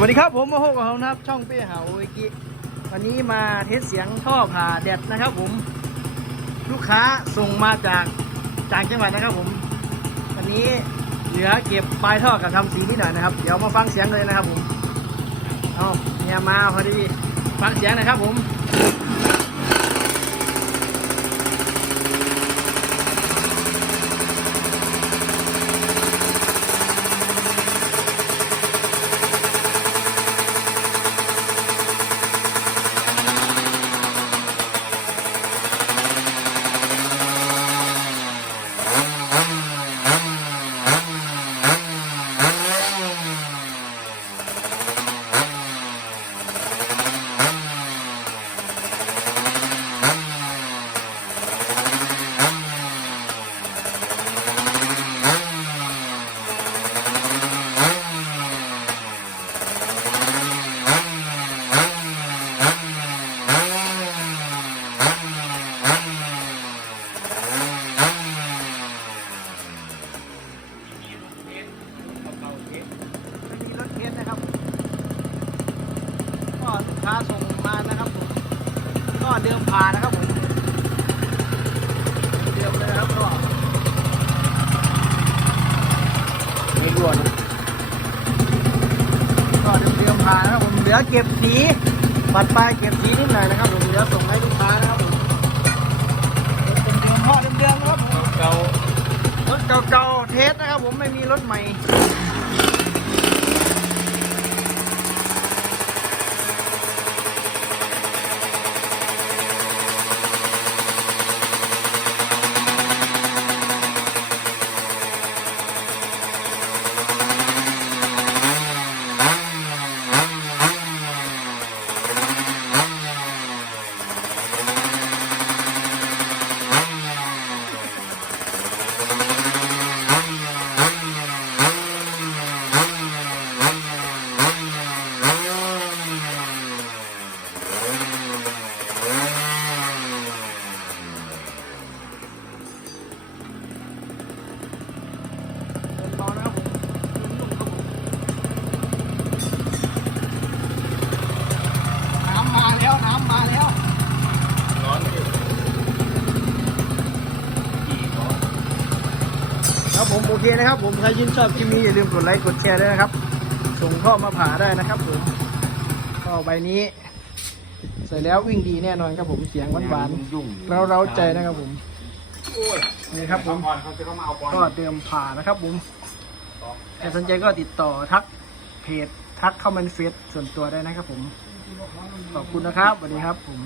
วัสดีครับผมโมโฮกับเขานะครับ ช่องเป้หาโอเอกิวันนี้มาเทสเสียงท่อผ่าแดดนะครับ ผม ลูกค้าส่งมาจากจากจังหวัดนะครับ ผม วันนี้เหลือเก็บปลายท่อกับทำสีนิดหน่อยนะครับ เดี๋ยวมาฟังเสียงเลยนะครับ ผมเอาเนี่ยมาพอดีฟังเสียงนะครับ ผม ค้าส่งมานะครับผมก็เดิมผ่านนะครับผมเดิมเลยนะครับก็ไม่ด่วนนะก็เดิมเดิมผ่านนะครับผมเหลือเก็บสีบัตรปลายเก็บสีนิดหน่อยนะครับผมเดี๋ยวส่งให้ลูกค้านะครับผมรถเดิมๆพ่อเดิมๆนะครับผมเรารถเก่าๆเทสนะครับผมไม่มีรถใหม่ ครับผมโอเคนะครับ ผมใครชื่นชอบคลิปนี้อย่าลืมกดไลค์กดแชร์ด้วยนะครับ ส่งข้อมาผ่าได้นะครับผมก็ใบนี้ใส่แล้ววิ่งดีแน่นอนครับผมเสียงหวานยุ่งๆเราเราๆใจนะครับผมโอ้ยนี่ครับผมก่อนเขาจะเข้ามาเอาบอลก็เตรียมผ่านะครับผมใครสนใจก็ติดต่อทักเพจทักเข้ามาในเฟซส่วนตัวได้นะครับผมขอบคุณนะครับสวัสดีครับผม